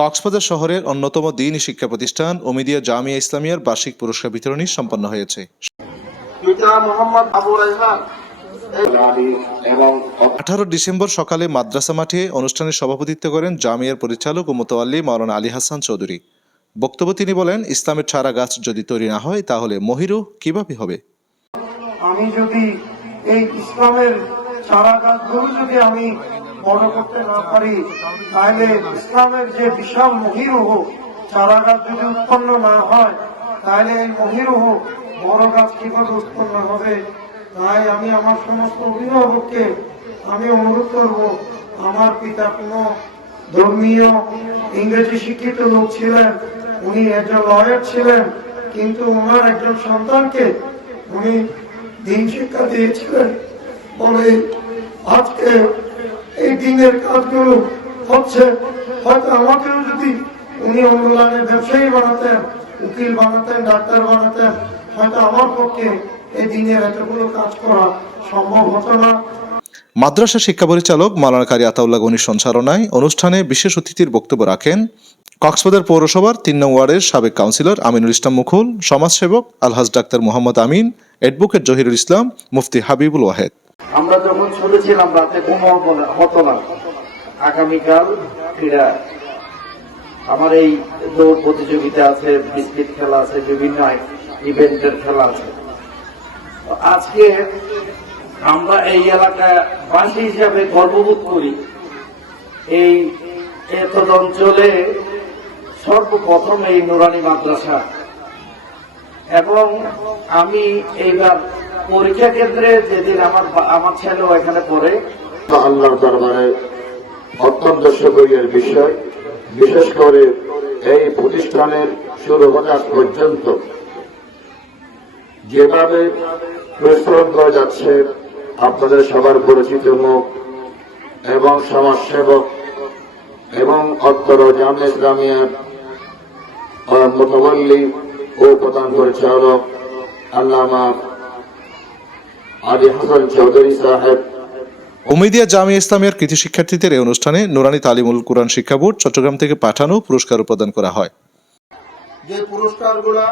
কক্সবাজার শহরের অন্যতম দ্বীনি শিক্ষা প্রতিষ্ঠান উমিদিয়া জামিয়া ইসলামিয়ার বার্ষিক পুরস্কার বিতরণী সম্পন্ন হয়েছে। 18 ডিসেম্বর সকালে মাদ্রাসা মাঠে অনুষ্ঠানের সভাপতিত্ব করেন জামিয়ার পরিচালক ও মুতাওয়াল্লি মাওলানা আলী হাসান চৌধুরী। বক্তব্য তিনি বলেন, ইসলামের চারা গাছ যদি তৈরি না হয় তাহলে মহিরু কিভাবে হবে। আমি যদি এই ইসলামের চারা গাছগুলো যদি আমি বড় করতে না পারি, তাহলে ইসলামের যে বিশাল মহিরুহ চারা গাছ যদি উৎপন্ন না হয়, তাহলে এই মহিরুহ বড় গাছ কিভাবে উৎপন্ন হবে। তাই আমি আমার সমস্ত অভিভাবককে আমি অনুরোধ করব, আমার পিতা কোন ধর্মীয় ইংরেজি শিক্ষিত লোক ছিলেন, উনি একজন লয়ার ছিলেন, কিন্তু ওনার একজন সন্তানকে উনি দিন শিক্ষা দিয়েছিলেন বলে আজকে এই দিনের কাজগুলো হচ্ছে। হয়তো আমাকেও যদি উনি অন্যলাইনে ব্যবসায়ী বানাতেন, উকিল বানাতেন, ডাক্তার বানাতেন, হয়তো আমার পক্ষে এই দিনের এতগুলো কাজ করা সম্ভব হতো না। মাদ্রাসা শিক্ষা পরিচালক মাওলানা কারি আতাউল্লাহ গনির সঞ্চালনায় অনুষ্ঠানে বিশেষ অতিথির বক্তব্য রাখেন কক্সবাজার পৌরসভার 3 নং ওয়ার্ডের সাবেক কাউন্সিলর আমিনুল ইসলাম মুকুল, সমাজসেবক আলহাজ ডাক্তার মোহাম্মদ আমিন, অ্যাডভোকেট জহিরুল ইসলাম, মুফতি হাবিবুল ওয়াহেদ। আমরা যখন শুনেছিলাম রাতে ঘুমাও হতো না, আগামীকাল ক্রীড়া, আমার এই দৌড় প্রতিযোগিতা আছে, বিস্কিট খেলা আছে, বিভিন্ন ইভেন্টের খেলা আছে। আজকে আমরা এই এলাকাবাসী হিসাবে গর্ববোধ করি, এই এতদ অঞ্চলে সর্বপ্রথম এই নুরানি মাদ্রাসা। এবং আমি এইবার পরীক্ষা কেন্দ্রে যেদিন আমার ছেলেও এখানে পড়ে, আল্লাহর দরবারে অত্যন্ত শুকরিয়ার বিষয়, বিশেষ করে এই প্রতিষ্ঠানের শুরু হওয়া পর্যন্ত যেভাবে পরিশ্রম করে যাচ্ছে আপনাদের সবার পরিচিত মুখ এবং সমাজসেবক এবং অত্তর জামিয়া ইসলামিয়ার মুতাওয়াল্লি ও প্রধান পরিচালক আল্লামা আলী হাসান চৌধুরী সাহেব। উমিদিয়া জামিয়া ইসলামিয়ার কৃতি শিক্ষার্থীদের এই অনুষ্ঠানে নুরানি তালিমুল কুরআন শিক্ষা বোর্ড চট্টগ্রাম থেকে পাঠানো পুরস্কার প্রদান করা হয়। যে পুরস্কারগুলা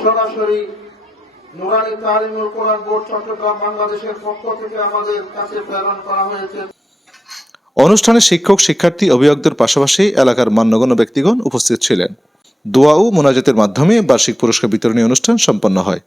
সরাসরি নুরানি তালিমুল কুরআন বোর্ড চট্টগ্রাম বাংলাদেশের পক্ষ থেকে আমাদের কাছে প্রেরণ করা হয়েছে। অনুষ্ঠানে শিক্ষক, শিক্ষার্থী, অভিভাবকদের পাশাপাশি এলাকার মান্যগণ্য ব্যক্তিগণ উপস্থিত ছিলেন। দোয়া ও মোনাজাতের মাধ্যমে বার্ষিক পুরস্কার বিতরণী অনুষ্ঠান সম্পন্ন হয়।